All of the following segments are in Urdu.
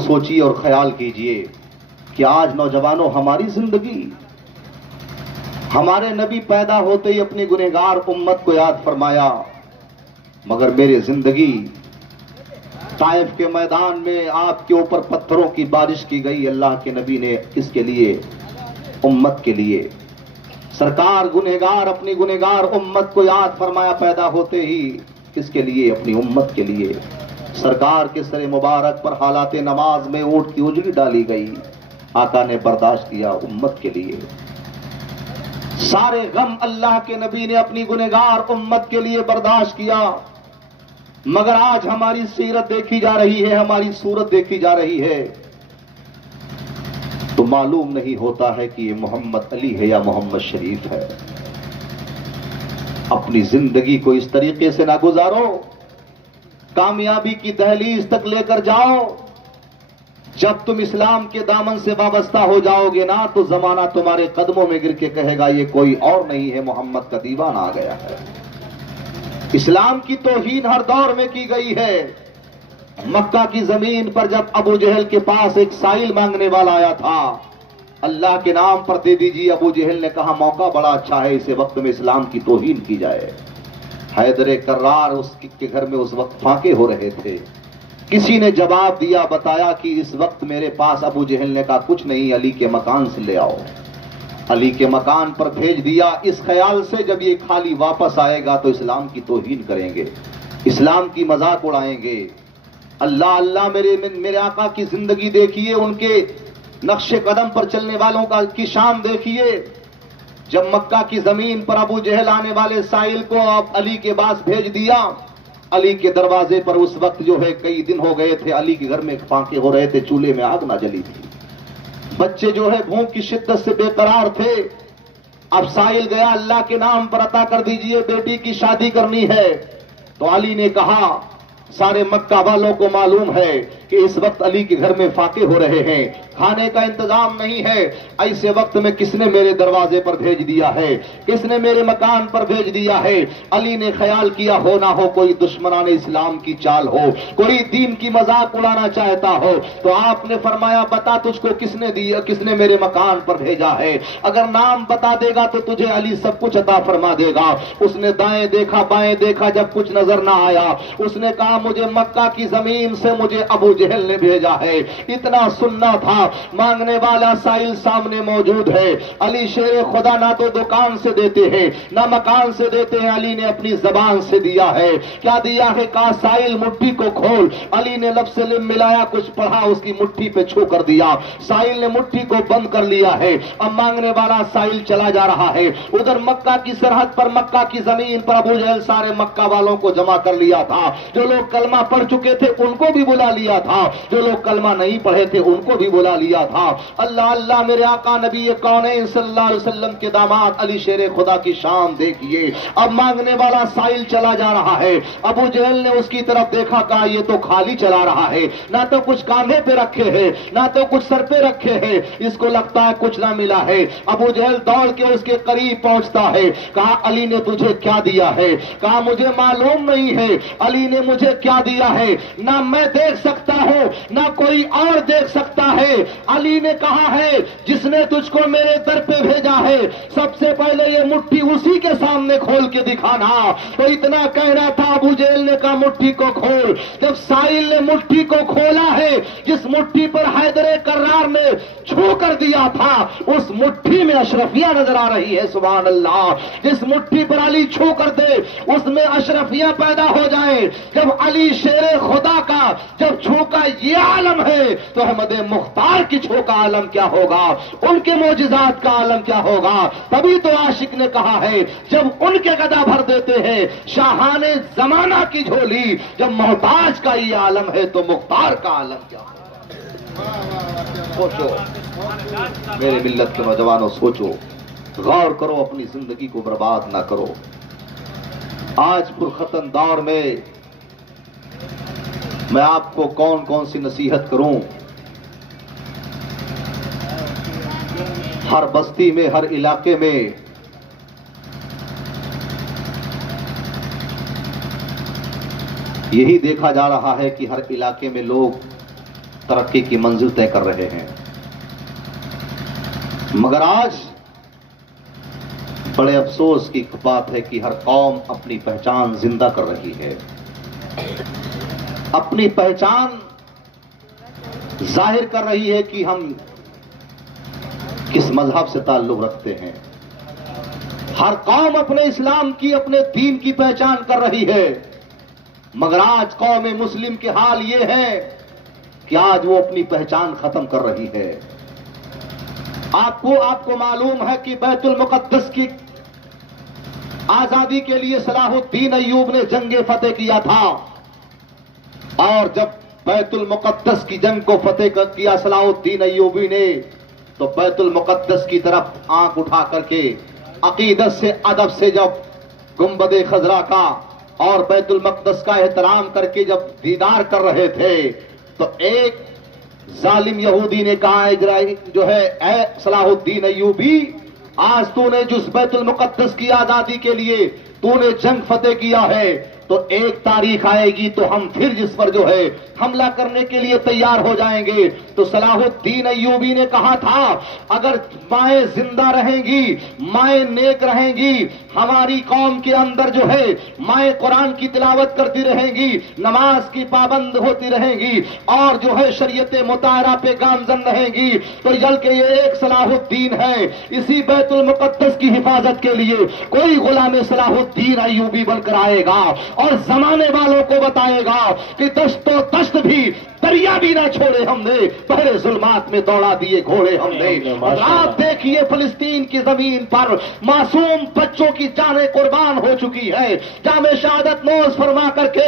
سوچیے اور خیال کیجئے کہ آج نوجوانوں ہماری زندگی، ہمارے نبی پیدا ہوتے ہی اپنی گنہگار امت کو یاد فرمایا، مگر میری زندگی طائف کے میدان میں آپ کے اوپر پتھروں کی بارش کی گئی، اللہ کے نبی نے کس کے لیے؟ امت کے لیے۔ سرکار گنہگار اپنی گنہگار امت کو یاد فرمایا پیدا ہوتے ہی، کس کے لیے؟ اپنی امت کے لیے۔ سرکار کے سر مبارک پر حالات نماز میں اونٹ کی اجڑی ڈالی گئی، آقا نے برداشت کیا امت کے لیے۔ سارے غم اللہ کے نبی نے اپنی گنہگار امت کے لیے برداشت کیا، مگر آج ہماری سیرت دیکھی جا رہی ہے، ہماری صورت دیکھی جا رہی ہے تو معلوم نہیں ہوتا ہے کہ یہ محمد علی ہے یا محمد شریف ہے۔ اپنی زندگی کو اس طریقے سے نہ گزارو، کامیابی کی دہلیز تک لے کر جاؤ۔ جب تم اسلام کے دامن سے وابستہ ہو جاؤ گے نا تو زمانہ تمہارے قدموں میں گر کے کہے گا یہ کوئی اور نہیں ہے، محمد کا دیوانہ آ گیا ہے۔ اسلام کی توہین ہر دور میں کی گئی ہے۔ مکہ کی زمین پر جب ابو جہل کے پاس ایک سائل مانگنے والا آیا تھا، اللہ کے نام پر دے دیجیے، ابو جہل نے کہا موقع بڑا اچھا ہے، اسے وقت میں اسلام کی توہین کی جائے۔ حیدر کرار اس کے گھر میں اس وقت فاقے ہو رہے تھے۔ کسی نے جواب دیا، بتایا کہ اس وقت میرے پاس، ابو جہل نے کہا کچھ نہیں، علی کے مکان سے لے آؤ۔ علی کے مکان پر بھیج دیا، اس خیال سے جب یہ خالی واپس آئے گا تو اسلام کی توہین کریں گے، اسلام کی مذاق اڑائیں گے۔ اللہ اللہ، میرے آقا کی زندگی دیکھیے، ان کے نقش قدم پر چلنے والوں کی شان دیکھیے۔ جب مکہ کی زمین پر ابو جہل آنے والے سائل کو علی کے پاس بھیج دیا، علی کے دروازے پر اس وقت جو ہے کئی دن ہو گئے تھے، علی کے گھر میں فاقے ہو رہے تھے، چولہے میں آگ نہ جلی تھی، بچے جو ہے بھوک کی شدت سے بے قرار تھے۔ اب سائل گیا، اللہ کے نام پر عطا کر دیجئے، بیٹی کی شادی کرنی ہے۔ تو علی نے کہا، سارے مکہ والوں کو معلوم ہے کہ اس وقت علی کے گھر میں فاقے ہو رہے ہیں، کھانے کا انتظام نہیں ہے، ایسے وقت میں کس نے میرے دروازے پر بھیج دیا ہے، کس نے میرے مکان پر بھیج دیا ہے؟ علی نے خیال کیا ہو نہ ہو کوئی دشمنان اسلام کی چال ہو، کوئی دین کی مذاق اڑانا چاہتا ہو، تو آپ نے فرمایا بتا تجھ کو کس نے دیا، کس نے میرے مکان پر بھیجا ہے؟ اگر نام بتا دے گا تو تجھے علی سب کچھ عطا فرما دے گا۔ اس نے دائیں دیکھا بائیں دیکھا، جب کچھ نظر نہ آیا اس نے کہا مجھے مکہ کی زمین سے مجھے ابو جہل نے بھیجا ہے۔ اتنا سننا تھا، مانگنے والا سائل سامنے موجود ہے۔ علی شیر خدا نہ تو دکان سے دیتے ہیں نہ مکان سے دیتے ہیں، علی نے اپنی زبان سے دیا ہے۔ کیا دیا ہے؟ کہا سائل مٹھی کو کھول۔ علی نے لب سے لب ملایا، کچھ پڑھا، اس کی مٹھی پہ چھو کر دیا، سائل نے مٹھی کو بند کر لیا ہے۔ اب مانگنے والا سائل چلا جا رہا ہے۔ ادھر مکہ کی سرحد پر، مکہ کی زمین پر ابو جہل سارے مکہ والوں کو جمع کر لیا تھا، جو لوگ کلمہ پڑھ چکے تھے ان کو بھی بلا لیا تھا، جو لوگ کلمہ نہیں پڑھے تھے ان کو بھی بلا لیا تھا۔ اللہ اللہ، میرے آقا نبی کونین صلی اللہ علیہ وسلم کے داماد علی شیر خدا کی شان دیکھیے۔ اب مانگنے والا سائل چلا جا رہا ہے، ابو جہل نے اس کی طرف دیکھا، کہا یہ تو خالی چلا رہا ہے، نہ تو کچھ کاندھے پہ رکھے ہیں نہ تو کچھ سر پہ رکھے ہیں، اس کو لگتا ہے کچھ نہ ملا ہے۔ ابو جہل دوڑ کے اس کے قریب پہنچتا ہے، کہا علی نے تجھے کیا دیا ہے؟ کہا مجھے معلوم نہیں ہے، علی نے مجھے کیا دیا ہے نہ میں دیکھ سکتا ہوں نہ کوئی اور دیکھ سکتا ہے۔ علی نے کہا ہے جس نے تجھ کو میرے در پہ بھیجا ہے سب سے پہلے یہ مٹھی اسی کے سامنے کھول کے دکھانا۔ تو اتنا کہنا تھا، ابو جہل نے کہا مٹھی کو کھول۔ جب سائل نے مٹھی کو کھولا ہے، جس مٹھی پر حیدر کرار نے چھو کر دیا تھا اس مٹھی میں اشرفیہ نظر آ رہی ہے، سبحان اللہ۔ جس مٹھی پر علی چھو کر دے اس میں اشرفیہ پیدا ہو جائے۔ جب علی شیر خدا کا جب چھو کا یہ عالم ہے تو احمد مختار کی چھو کا عالم کیا ہوگا، ان کے معجزات کا عالم کیا ہوگا۔ تبھی تو عاشق نے کہا ہے جب ان کے گدا بھر دیتے ہیں شاہان زمانہ کی جھولی، جب محتاج کا یہ عالم ہے تو مختار کا عالم کیا ہوگا۔ سوچو میرے ملت کے نوجوانوں، سوچو، غور کرو، اپنی زندگی کو برباد نہ کرو۔ آج پرختم دور میں میں آپ کو کون کون سی نصیحت کروں؟ ہر بستی میں، ہر علاقے میں یہی دیکھا جا رہا ہے کہ ہر علاقے میں لوگ ترقی کی منزل طے کر رہے ہیں، مگر آج بڑے افسوس کی بات ہے کہ ہر قوم اپنی پہچان زندہ کر رہی ہے، اپنی پہچان ظاہر کر رہی ہے کہ ہم کس مذہب سے تعلق رکھتے ہیں۔ ہر قوم اپنے اسلام کی، اپنے دین کی پہچان کر رہی ہے، مگر آج قوم مسلم کے حال یہ ہے کہ آج وہ اپنی پہچان ختم کر رہی ہے۔ آپ کو معلوم ہے کہ بیت المقدس کی آزادی کے لیے صلاح الدین ایوب نے جنگ فتح کیا تھا، اور جب بیت المقدس کی جنگ کو فتح کیا صلاح الدین ایوبی نے، تو بیت المقدس کی طرف آنکھ اٹھا کر کے عقیدت سے، ادب سے جب گنبد خضرا کا اور بیت المقدس کا احترام کر کے جب دیدار کر رہے تھے، تو ایک ظالم یہودی نے کہا جو ہے اے صلاح الدین ایوبی، آج تو نے جس بیت المقدس کی آزادی کے لیے تو نے جنگ فتح کیا ہے، تو ایک تاریخ آئے گی تو ہم پھر جس پر جو ہے حملہ کرنے کے لیے تیار ہو جائیں گے۔ تو صلاح الدین ایوبی نے کہا تھا اگر مائیں زندہ رہیں گی، مائیں نیک رہیں گی، ہماری قوم کے اندر جو ہے مائیں قرآن کی تلاوت کرتی رہیں گی، نماز کی پابند ہوتی رہیں گی، اور جو ہے شریعت مطہرہ پہ گامزن رہیں گی، تو بلکہ یہ ایک صلاح الدین ہے، اسی بیت المقدس کی حفاظت کے لیے کوئی غلام صلاح الدین ایوبی بن کر آئے گا، اور زمانے والوں کو بتائے گا کہ دشت و دشت بھی، دریا بھی نہ چھوڑے ہم نے، پہرے ظلمات میں دوڑا دیے گھوڑے ہم نے۔ آپ دیکھیے فلسطین کی زمین پر معصوم بچوں کی جانیں قربان ہو چکی ہے، جامع شہادت نوش فرما کر کے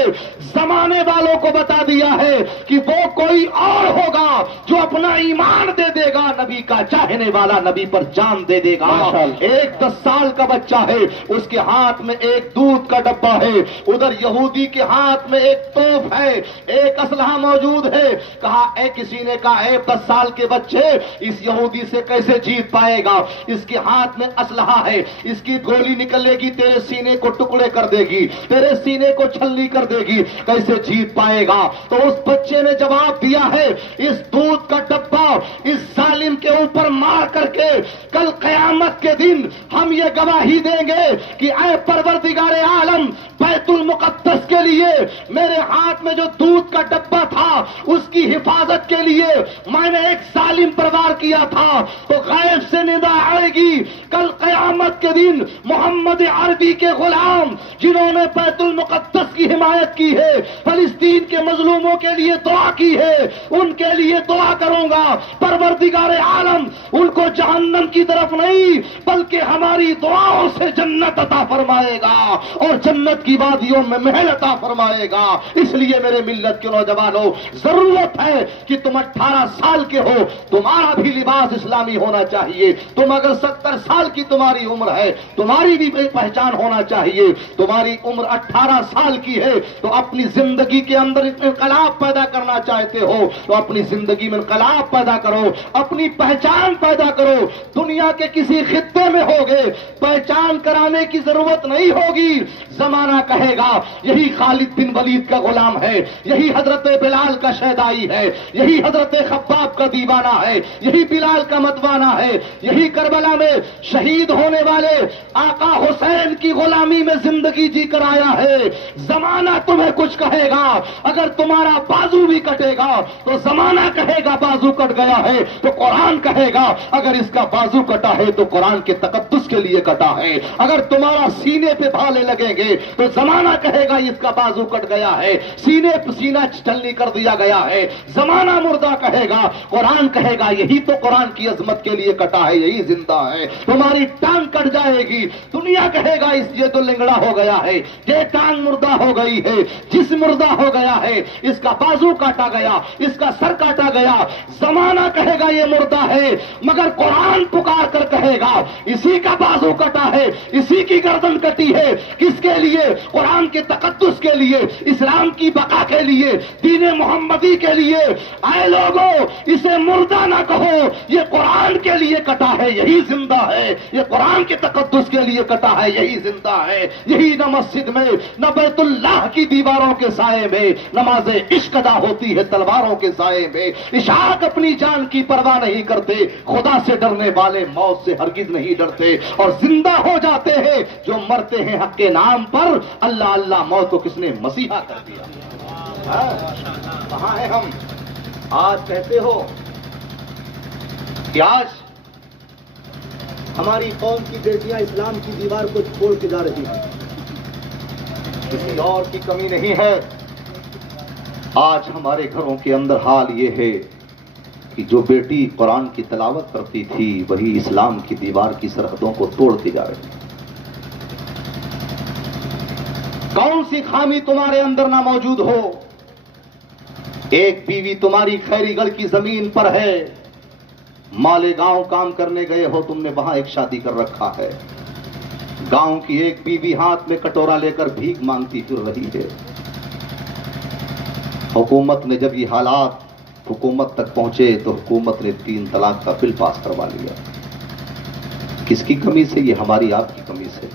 زمانے والوں کو بتا دیا ہے کہ وہ کوئی اور ہوگا جو اپنا ایمان دے دے گا، نبی کا چاہنے والا، نبی پر جان دے دے گا۔ ایک 10 سال کا بچہ ہے، اس کے ہاتھ میں ایک دودھ کا ڈبہ ہے، ادھر یہودی کے ہاتھ میں ایک توپ ہے، ایک اسلحہ موجود ہے۔ کہا کسی نے کہا 10 سال کے بچے اس یہودی سے کیسے جیت پائے گا، اس کے ہاتھ میں اسلحہ ہے، اس کی گولی نکلے گی تیرے سینے کو ٹکڑے کر دے گی، تیرے سینے کو چھلنی کر دے گی، کیسے جیت پائے گا؟ تو اس بچے نے جواب دیا ہے اس دودھ کا ڈبہ اس ظالم کے اوپر مار کر کے کل قیامت کے دن ہم یہ گواہی دیں گے کہ اے پروردگار عالم، بیت المقدس کے لیے میرے ہاتھ میں جو دودھ کا ڈبہ تھا اس کی حفاظت کے لیے میں نے ایک ظالم پر وار کیا تھا، تو غیب سے ندا آئے گی کل قیامت کے دن محمد عربی کے غلام جنہوں نے بیت المقدس کی حمایت کی ہے، فلسطین کے مظلوموں کے لیے دعا کی ہے، ان کے لیے دعا کروں گا پروردگار عالم ان کو جہنم کی طرف نہیں بلکہ ہماری دعاؤں سے جنت عطا فرمائے گا، اور جنت کی وادیوں میں محل عطا فرمائے گا۔ اس لیے میرے ملت کے نوجوانوں، ضرورت ہے کہ تم 18 سال کے ہو، تمہارا بھی لباس اسلامی ہونا چاہیے، تم اگر 70 سال کی تمہاری عمر ہے، تمہاری بھی پہچان ہونا چاہیے، تمہاری عمر 18 سال کی ہے تو اپنی زندگی کے اندر انقلاب پیدا کرنا چاہتے ہو تو اپنی زندگی میں انقلاب پیدا کرو، اپنی پہچان پیدا کرو۔ دنیا کے کسی خطے میں ہوگے، پہچان کرانے کی ضرورت نہیں ہوگی، زمانہ کہے گا یہی خالد بن ولید کا غلام ہے، یہی حضرت بلال کا شہدائی ہے، یہی حضرت خباب کا دیوانہ ہے، یہی بلال کا متوانہ ہے، یہی کربلا میں شہید ہونے والے آقا حسین کی غلامی میں زندگی جی کر آیا ہے۔ زمانہ تمہیں کچھ کہے گا، اگر تمہارا بازو بھی کٹے گا تو زمانہ کہے گا بازو کٹ گیا ہے، تو قرآن کہے گا اگر اس کا بازو کٹا ہے تو قرآن کے تقدس کے لیے کٹا ہے، اگر تمہارا سینے پہ بھالے لگیں گے تو زمانہ کہے گا اس کا بازو کٹ گیا ہے، سینے پہ سینہ چھلنی کر دیا گیا ہے۔ زمانہ مردہ کہے گا، قرآن کہے گا یہی تو قرآن کی عظمت کے لیے کٹا ہے، یہی زندہ ہے۔ تمہاری ٹانگ کٹ جائے گی، دنیا کہے گا یہ تو لنگڑا ہو گیا ہے، یہ ٹانگ مردہ ہو گئی ہے، جسم مردہ ہو گیا ہے، اس کا بازو کاٹا گیا، اس کا سر کاٹا گیا۔ زمانہ کہے گا یہ مردہ ہے، مگر قرآن پکار کر کہے گا اسی کا کا بازو کٹا ہے، اسی کی گردن کٹی ہے، کس کے لیے؟ قرآن کے تقدس کے لیے، اسلام کی بقا کے لیے، دین محمدی کے لیے۔ اے لوگوں، اسے مردہ نہ کہو، یہ قرآن کے لیے کٹا ہے، یہی زندہ ہے، یہ قرآن کے تقدس کے لیے کٹا ہے، یہی زندہ ہے۔ یہی نہ مسجد میں، نہ بیت اللہ کی دیواروں کے سائے میں نماز عشق ادا ہوتی ہے تلواروں کے سائے میں۔ اشاق اپنی جان کی پرواہ نہیں کرتے، خدا سے ڈرنے والے موت سے ہرگز نہیں ڈرتے، اور زندہ ہو جاتے ہیں جو مرتے ہیں حق کے نام پر۔ اللہ اللہ، موت کو کس نے مسیحا کر دیا؟ کہاں ہیں ہم؟ آج کہتے ہو کہ آج ہماری قوم کی بیٹیاں اسلام کی دیوار کو چھوڑ کے جا رہی ہیں، کسی اور کی کمی نہیں ہے۔ آج ہمارے گھروں کے اندر حال یہ ہے کہ جو بیٹی قرآن کی تلاوت کرتی تھی وہی اسلام کی دیوار کی سرحدوں کو توڑ کے جا رہی ہے۔ کون سی خامی تمہارے اندر نہ موجود ہو؟ ایک بیوی تمہاری خیری گڑھ کی زمین پر ہے، مالیگاؤں کام کرنے گئے ہو، تم نے وہاں ایک شادی کر رکھا ہے، گاؤں کی ایک بیوی ہاتھ میں کٹورا لے کر بھیک مانگتی پھر رہی ہے۔ حکومت نے جب یہ حالات حکومت تک پہنچے تو حکومت نے 3 طلاق کا بل پاس کروا لیا۔ کس کی کمی سے؟ یہ ہماری آپ کی کمی سے۔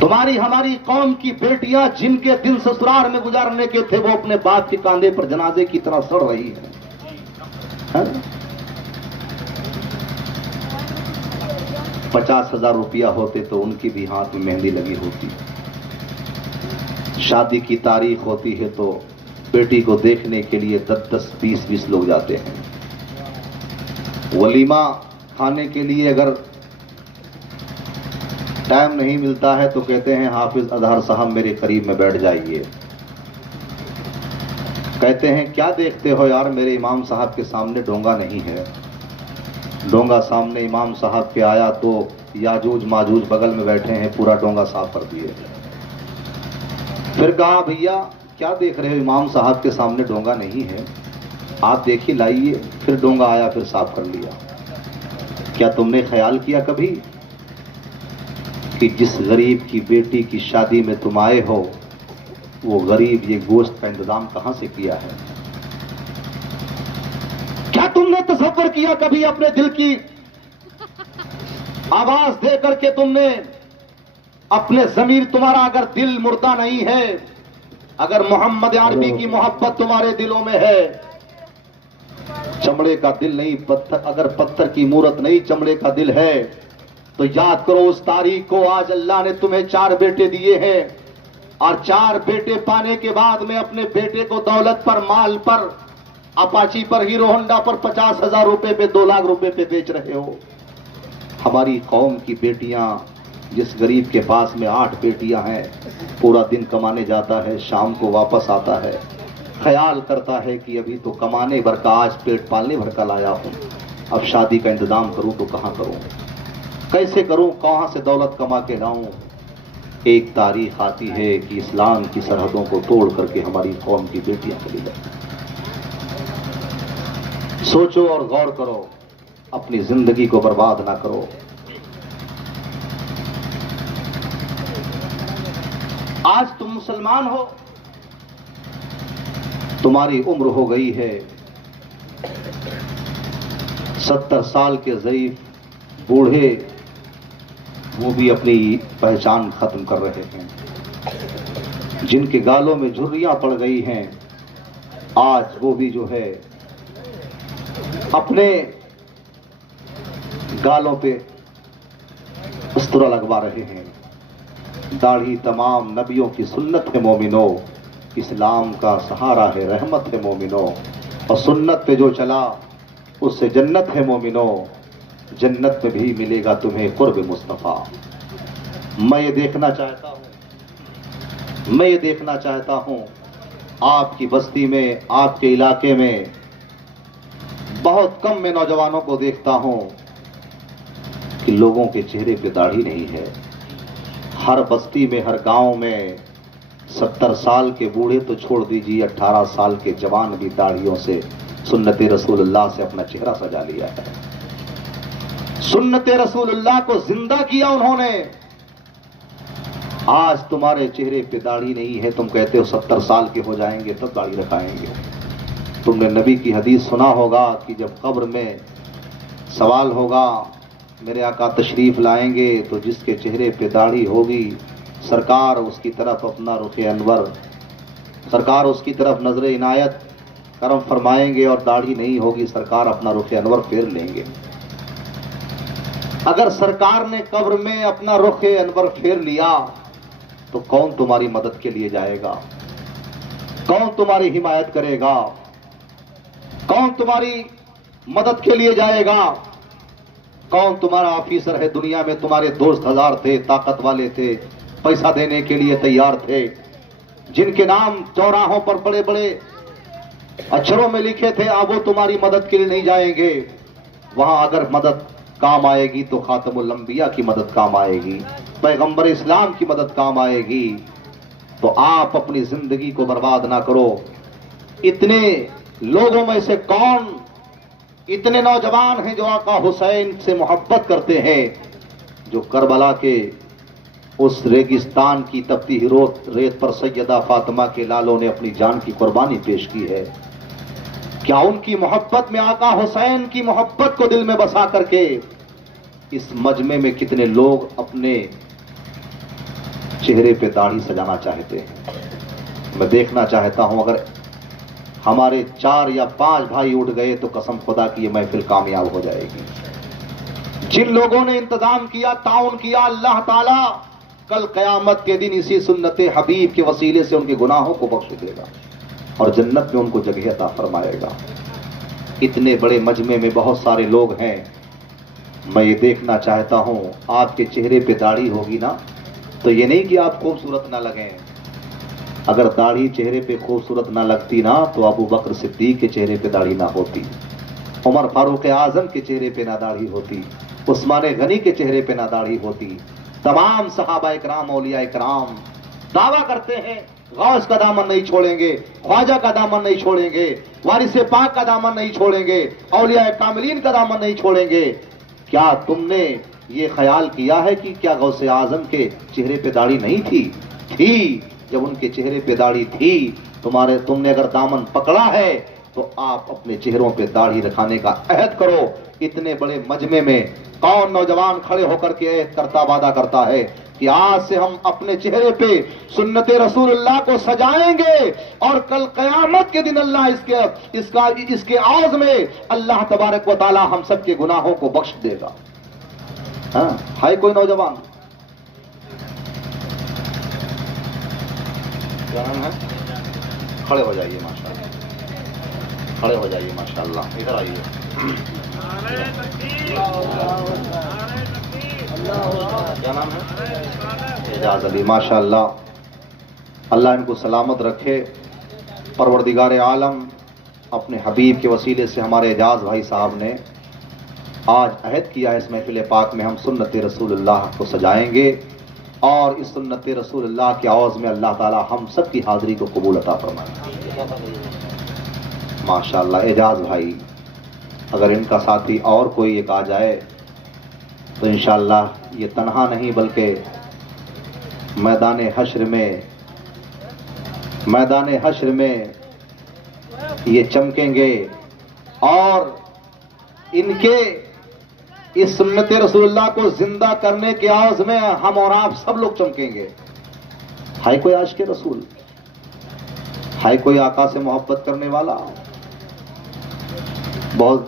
تمہاری ہماری قوم کی بیٹیاں جن کے دن سسرال میں گزارنے کے تھے وہ اپنے باپ کے کاندھے پر جنازے کی طرح سڑ رہی ہیں۔ 50,000 روپیہ ہوتے تو ان کی بھی ہاتھ میں مہندی لگی ہوتی، شادی کی تاریخ ہوتی ہے تو بیٹی کو دیکھنے کے لیے 10-10 20-20 لوگ جاتے ہیں۔ ولیمہ کھانے کے لیے اگر ٹائم نہیں ملتا ہے تو کہتے ہیں حافظ اظہر صاحب میرے قریب میں بیٹھ جائیے۔ کہتے ہیں کیا دیکھتے ہو یار، میرے امام صاحب کے سامنے ڈونگا نہیں ہے۔ ڈونگا سامنے امام صاحب کے آیا تو یاجوج ماجوج بغل میں بیٹھے ہیں، پورا ڈونگا صاف کر دیے۔ پھر کہا بھیا کیا دیکھ رہے ہو، امام صاحب کے سامنے ڈونگا نہیں ہے، آپ دیکھیے لائیے۔ پھر ڈونگا آیا، پھر صاف کر لیا۔ کیا تم نے خیال کیا کبھی کہ جس غریب کی بیٹی کی شادی میں تم آئے ہو وہ غریب یہ گوشت کا انتظام کہاں سے کیا ہے؟ کیا تم نے تصور کیا کبھی اپنے دل کی آواز دے کر کے تم نے اپنے ضمیر، تمہارا اگر دل مردہ نہیں ہے، اگر محمد عربی کی محبت تمہارے دلوں میں ہے، چمڑے کا دل نہیں پتھر، اگر پتھر کی مورت نہیں چمڑے کا دل ہے تو یاد کرو اس تاریخ کو۔ آج اللہ نے تمہیں 4 بیٹے دیے ہیں، اور 4 بیٹے پانے کے بعد میں اپنے بیٹے کو دولت پر، مال پر، اپاچی پر، ہیرو ہونڈا پر 50,000 روپے پہ، 2 لاکھ روپے پہ بیچ رہے ہو۔ ہماری قوم کی بیٹیاں، جس غریب کے پاس میں 8 بیٹیاں ہیں، پورا دن کمانے جاتا ہے، شام کو واپس آتا ہے، خیال کرتا ہے کہ ابھی تو کمانے بھر کا، آج پیٹ پالنے بھر کا لایا ہوں، اب شادی کا انتظام کروں تو کہاں کروں، کیسے کروں، کہاں سے دولت کما کے لاؤں۔ ایک تاریخ آتی ہے کہ اسلام کی سرحدوں کو توڑ کر کے ہماری قوم کی بیٹیاں چلی جائیں۔ سوچو اور غور کرو، اپنی زندگی کو برباد نہ کرو۔ آج تم مسلمان ہو، تمہاری عمر ہو گئی ہے 70 سال کے ضعیف بوڑھے، وہ بھی اپنی پہچان ختم کر رہے ہیں، جن کے گالوں میں جھریاں پڑ گئی ہیں، آج وہ بھی جو ہے اپنے گالوں پہ استرا لگوا رہے ہیں۔ داڑھی تمام نبیوں کی سنت ہے مومنو، اسلام کا سہارا ہے رحمت ہے مومنو، اور سنت پہ جو چلا اس سے جنت ہے مومنو، جنت میں بھی ملے گا تمہیں قرب مصطفیٰ۔ میں یہ دیکھنا چاہتا ہوں آپ کی بستی میں، آپ کے علاقے میں بہت کم میں نوجوانوں کو دیکھتا ہوں کہ لوگوں کے چہرے پہ داڑھی نہیں ہے۔ ہر بستی میں، ہر گاؤں میں 70 سال کے بوڑھے تو چھوڑ دیجیے، 18 سال کے جوان بھی داڑھیوں سے سنت رسول اللہ سے اپنا چہرہ سجا لیا ہے۔ سنت رسول اللہ کو زندہ کیا انہوں نے. آج تمہارے چہرے پہ داڑھی نہیں ہے, تم کہتے ہو 70 سال کے ہو جائیں گے تب داڑھی رکھائیں گے. تم نے نبی کی حدیث سنا ہوگا کہ جب قبر میں سوال ہوگا, میرے آقا تشریف لائیں گے تو جس کے چہرے پہ داڑھی ہوگی سرکار اس کی طرف اپنا رخ انور, سرکار اس کی طرف نظر عنایت کرم فرمائیں گے, اور داڑھی نہیں ہوگی سرکار اپنا رخ انور پھیر لیں گے. اگر سرکار نے قبر میں اپنا رخ انور پھیر لیا تو کون تمہاری مدد کے لیے جائے گا؟ کون تمہاری حمایت کرے گا؟ کون تمہاری مدد کے لیے جائے گا؟ کون تمہارا آفیسر ہے دنیا میں؟ تمہارے دوست 1000 تھے, طاقت والے تھے, پیسہ دینے کے لیے تیار تھے, جن کے نام چوراہوں پر بڑے بڑے اچھروں میں لکھے تھے, اب وہ تمہاری مدد کے لیے نہیں جائیں گے. وہاں اگر مدد کام آئے گی تو خاتم الانبیاء کی مدد کام آئے گی, پیغمبر اسلام کی مدد کام آئے گی. تو آپ اپنی زندگی کو برباد نہ کرو. اتنے لوگوں میں سے کون اتنے نوجوان ہیں جو آقا حسین سے محبت کرتے ہیں, جو کربلا کے اس ریگستان کی تپتی ریت پر سیدہ فاطمہ کے لالوں نے اپنی جان کی قربانی پیش کی ہے؟ کیا ان کی محبت میں آقا حسین کی محبت کو دل میں بسا کر کے اس مجمع میں کتنے لوگ اپنے چہرے پہ داڑھی سجانا چاہتے ہیں؟ میں دیکھنا چاہتا ہوں اگر ہمارے 4 یا 5 بھائی اٹھ گئے تو قسم خدا کی یہ محفل کامیاب ہو جائے گی. جن لوگوں نے انتظام کیا, تعاون کیا, اللہ تعالی کل قیامت کے دن اسی سنت حبیب کے وسیلے سے ان کے گناہوں کو بخش دے گا اور جنت میں ان کو جگہ عطا فرمائے گا. اتنے بڑے مجمع میں بہت سارے لوگ ہیں, میں یہ دیکھنا چاہتا ہوں آپ کے چہرے پہ داڑھی ہوگی نا تو یہ نہیں کہ آپ خوبصورت نہ لگیں. اگر داڑھی چہرے پہ خوبصورت نہ لگتی نا تو ابو بکر صدیق کے چہرے پہ داڑھی نہ ہوتی, عمر فاروق اعظم کے چہرے پہ نہ داڑھی ہوتی, عثمان غنی کے چہرے پہ نہ داڑھی ہوتی. تمام صحابہ اکرام, اولیاء اکرام دعویٰ کرتے ہیں غوث کا دامن نہیں چھوڑیں گے, خواجہ کا دامن نہیں چھوڑیں گے, وارث پاک کا دامن نہیں چھوڑیں گے, اولیاء کاملین کا دامن نہیں چھوڑیں گے. کیا تم نے یہ خیال کیا ہے کہ کیا غوث اعظم کے چہرے پہ داڑھی نہیں تھی؟ تھی. جب ان کے چہرے پہ داڑھی تھی, تم نے اگر دامن پکڑا ہے تو آپ اپنے چہروں پہ داڑھی رکھانے کا عہد کرو. اتنے بڑے مجمع میں کون نوجوان کھڑے ہو کر کے عہد کرتا, وعدہ کرتا ہے کہ آج سے ہم اپنے چہرے پہ سنت رسول اللہ کو سجائیں گے اور کل قیامت کے دن اللہ اس کے عوض میں اللہ تبارک و تعالی ہم سب کے گناہوں کو بخش دے گا. ہاں ہے کوئی نوجوان؟ کیا نام ہے؟ کھڑے ہو جائیے ماشاءاللہ, کھڑے ہو جائیے ماشاءاللہ, ادھر آئیے. کیا نام ہے؟ اعجاز علی. ماشاءاللہ, اللہ ان کو سلامت رکھے. پروردگار عالم اپنے حبیب کے وسیلے سے ہمارے اعجاز بھائی صاحب نے آج عہد کیا ہے اس محفل پاک میں ہم سنت رسول اللہ کو سجائیں گے اور اس سنت رسول اللہ کے عوض میں اللہ تعالی ہم سب کی حاضری کو قبول عطا فرمائے. ماشاءاللہ اعجاز بھائی, اگر ان کا ساتھی اور کوئی ایک آ جائے تو انشاءاللہ یہ تنہا نہیں بلکہ میدان حشر میں یہ چمکیں گے اور ان کے اس سنت رسول اللہ کو زندہ کرنے کے عوض میں ہم اور آپ سب لوگ چمکیں گے. ہے کوئی عاشق رسول؟ ہے کوئی آقا سے محبت کرنے والا؟ بہت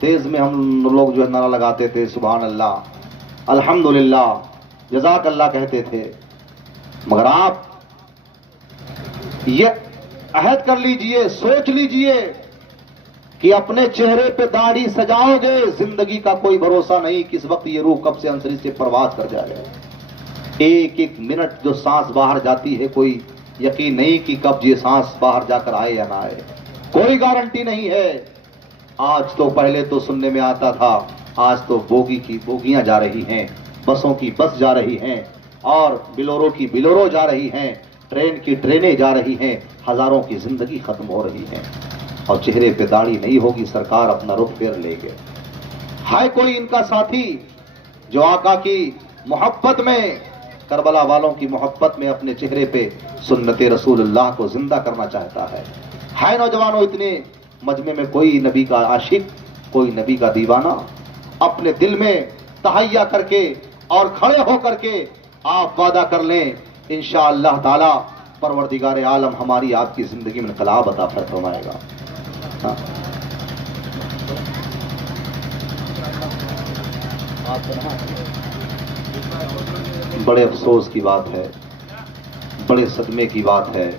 تیز میں ہم لوگ جو ہے نعرہ لگاتے تھے سبحان اللہ, الحمدللہ, جزاک اللہ کہتے تھے, مگر آپ یہ عہد کر لیجئے, سوچ لیجئے کہ اپنے چہرے پہ داڑھی سجاؤ گے, زندگی کا کوئی بھروسہ نہیں کس وقت یہ روح کب سے انصری سے پرواز کر جائے. ایک ایک منٹ جو سانس باہر جاتی ہے کوئی یقین نہیں کہ کب یہ سانس باہر جا کر آئے یا نہ آئے, کوئی گارنٹی نہیں ہے. آج تو پہلے تو سننے میں آتا تھا, آج تو بوگی کی بوگیاں جا رہی ہیں, بسوں کی بس جا رہی ہیں اور بلورو کی بلورو جا رہی ہیں, ٹرین کی ٹرینیں جا رہی ہیں, ہزاروں کی زندگی ختم ہو رہی ہیں اور چہرے پہ داڑھی نہیں ہوگی, سرکار اپنا رخ پھیر لے گے. ہے کوئی ان کا ساتھی جو آقا کی محبت میں، کربلا والوں کی محبت میں اپنے چہرے پہ سنت رسول اللہ کو زندہ کرنا چاہتا ہے؟ نوجوانوں اتنے مجمع میں کوئی نبی کا عاشق، کوئی نبی کا دیوانہ اپنے دل میں تہیا کر کے اور کھڑے ہو کر کے آپ وعدہ کر لیں، انشاءاللہ تعالی پروردگار عالم ہماری آپ کی زندگی میں انقلاب عطا فرمائے گا۔ ہاں۔ بڑے افسوس کی بات ہے، بڑے صدمے کی بات ہے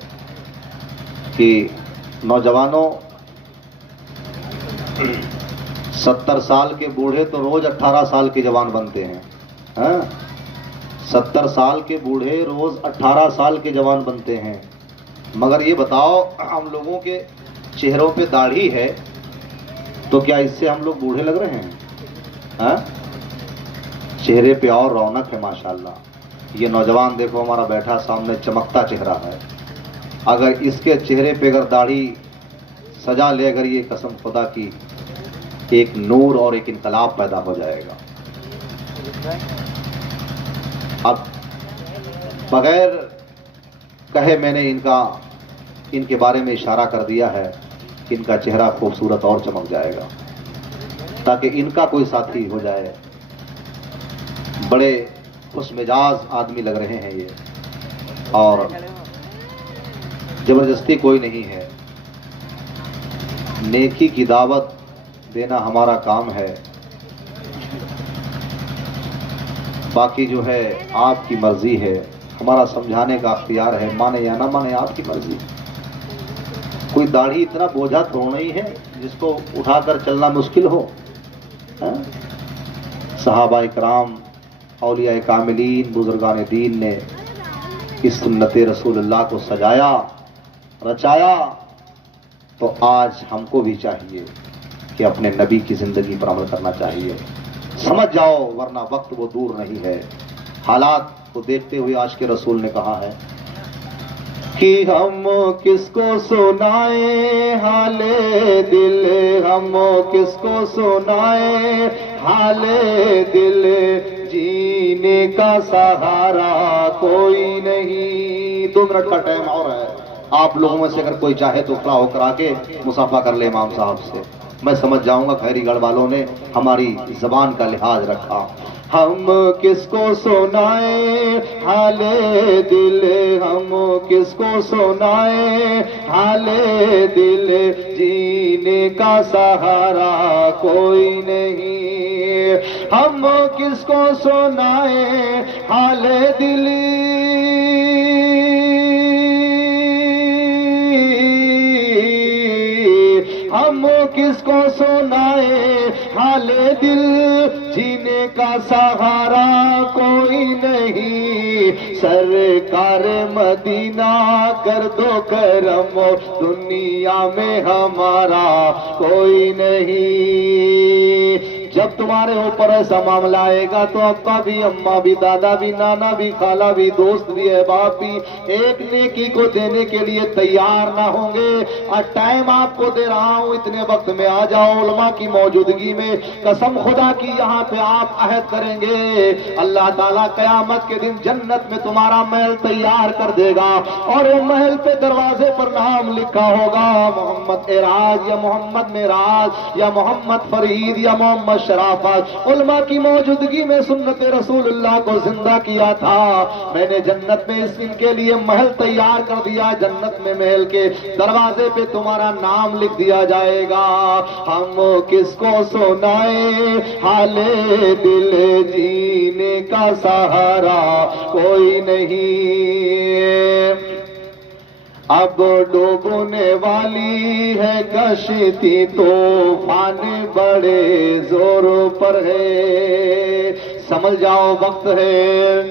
کہ نوجوانوں 70 سال کے بوڑھے تو روز 18 سال کے جوان بنتے ہیں۔ ہاں، 70 سال کے بوڑھے روز 18 سال کے جوان بنتے ہیں، مگر یہ بتاؤ ہم لوگوں کے چہروں پہ داڑھی ہے تو کیا اس سے ہم لوگ بوڑھے لگ رہے ہیں؟ ہاں، چہرے پہ اور رونق ہے ماشاءاللہ۔ یہ نوجوان دیکھو ہمارا بیٹھا سامنے، چمکتا چہرہ ہے، اگر اس کے چہرے پہ اگر داڑھی سجا لے، اگر یہ قسم خدا کی ایک نور اور ایک انقلاب پیدا ہو جائے گا۔ اب بغیر کہے میں نے ان کے بارے میں اشارہ کر دیا ہے کہ ان کا چہرہ خوبصورت اور چمک جائے گا تاکہ ان کا کوئی ساتھی ہو جائے۔ بڑے خوش مزاج آدمی لگ رہے ہیں یہ، اور زبردستی کوئی نہیں ہے، نیکی کی دعوت دینا ہمارا کام ہے، باقی جو ہے آپ کی مرضی ہے، ہمارا سمجھانے کا اختیار ہے، مانے یا نہ مانے آپ کی مرضی۔ کوئی داڑھی اتنا بوجھا تو نہیں ہے جس کو اٹھا کر چلنا مشکل ہو۔ صحابہ کرام، اولیاء کاملین، بزرگان دین نے اس سنت رسول اللہ کو سجایا، رچایا، تو آج ہم کو بھی چاہیے کہ اپنے نبی کی زندگی پر عمل کرنا چاہیے۔ سمجھ جاؤ ورنہ وقت وہ دور نہیں ہے۔ حالات کو دیکھتے ہوئے عاشق رسول نے کہا ہے کہ ہم کس کو سنائیں حال دل، ہم کس کو سنائیں حال دل، جینے کا سہارا کوئی نہیں۔ 2 منٹ کا ٹائم اور ہے، آپ لوگوں میں سے اگر کوئی چاہے تو کھڑا ہو کر آ کے مصافحہ کر لے امام صاحب سے، میں سمجھ جاؤں گا خیری گڑھ والوں نے ہماری زبان کا لحاظ رکھا۔ ہم کس کو سنائیں حال دل، ہم کس کو سنائیں حال دل، جینے کا سہارا کوئی نہیں۔ ہم کس کو سنائیں حال دل، ہم کس کو سنائے حال دل، جینے کا سہارا کوئی نہیں۔ سرکار مدینہ کر دو کرم، دنیا میں ہمارا کوئی نہیں۔ جب تمہارے اوپر ایسا معاملہ آئے گا تو ابا بھی، اماں بھی، دادا بھی، نانا بھی، خالہ بھی، دوست بھی، احباب بھی ایک نیکی کو دینے کے لیے تیار نہ ہوں گے۔ اور ٹائم آپ کو دے رہا ہوں، اتنے وقت میں آ جاؤ علماء کی موجودگی میں، قسم خدا کی یہاں پہ آپ عہد کریں گے اللہ تعالیٰ قیامت کے دن جنت میں تمہارا محل تیار کر دے گا، اور وہ محل پہ دروازے پر نام لکھا ہوگا محمد اعراج یا محمد معراج یا محمد فرید یا محمد شرافت۔ علماء کی موجودگی میں سنت رسول اللہ کو زندہ کیا تھا، میں نے جنت میں اس کے لیے محل تیار کر دیا، جنت میں محل کے دروازے پہ تمہارا نام لکھ دیا جائے گا۔ ہم کس کو سنائیں حال دل، جینے کا سہارا کوئی نہیں۔ اب ڈوبنے والی ہے کشتی، طوفان بڑے زور پر ہے، سمجھ جاؤ وقت ہے۔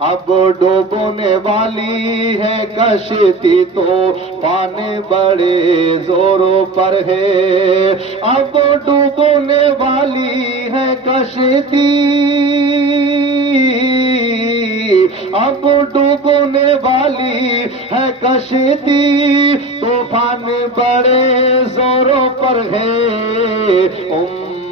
اب ڈوبنے والی ہے کشتی، طوفان بڑے زوروں پر ہے۔ اب ڈوبنے والی ہے کشتی، اب ڈوبنے والی ہے کشتی، طوفان بڑے زوروں پر ہے۔